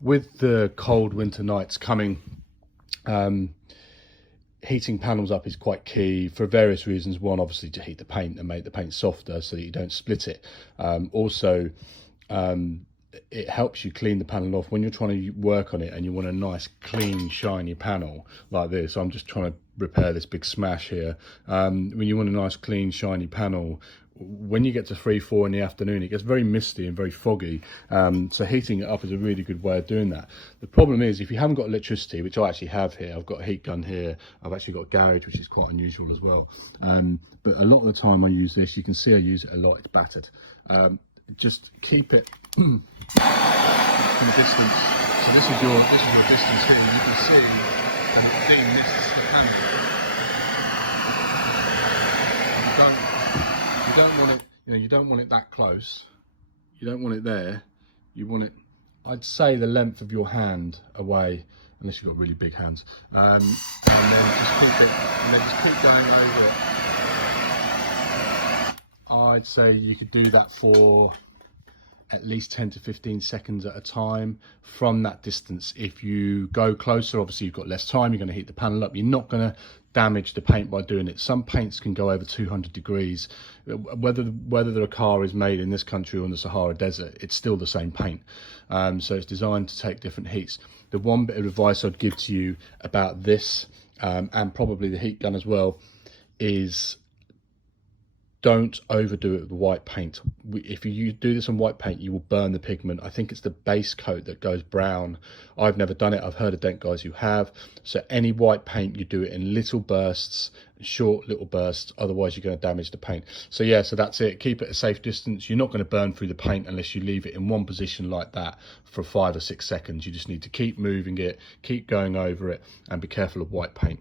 with the cold winter nights coming, heating panels up is quite key for various reasons. One, obviously to heat the paint and make the paint softer so that you don't split it. Also, it helps you clean the panel off when you're trying to work on it and you want a nice clean shiny panel like this. I'm just trying to repair this big smash here. When you want a nice clean shiny panel, when you get to 3-4 in the afternoon, it gets very misty and very foggy. So heating it up is a really good way of doing that. The problem is if you haven't got electricity, which I actually have here, I've got a heat gun here, I've actually got a garage, which is quite unusual as well. But a lot of the time I use this, you can see I use it a lot, it's battered. Just keep it from a distance. So this is your distance here, and you can see that it demists the panel. You don't want it, you don't want it that close. You don't want it there. You want it, I'd say, the length of your hand away, unless you've got really big hands. And then just keep it, and then just keep going over it. I'd say you could do that for at least 10 to 15 seconds at a time from that distance. If you go closer, obviously you've got less time, you're going to heat the panel up. You're not going to damage the paint by doing it. Some paints can go over 200 degrees. Whether the car is made in this country or in the Sahara Desert, it's still the same paint. So it's designed to take different heats. The one bit of advice I'd give to you about this, and probably the heat gun as well, is don't overdo it with white paint. If you do this on white paint, you will burn the pigment. I think it's the base coat that goes brown. I've never done it. I've heard of Dent guys who have. So any white paint, you do it in little bursts, short little bursts, otherwise you're going to damage the paint. So yeah, so that's it. Keep it a safe distance. You're not going to burn through the paint unless you leave it in one position like that for 5 or 6 seconds. You just need to keep moving it, keep going over it, and be careful of white paint.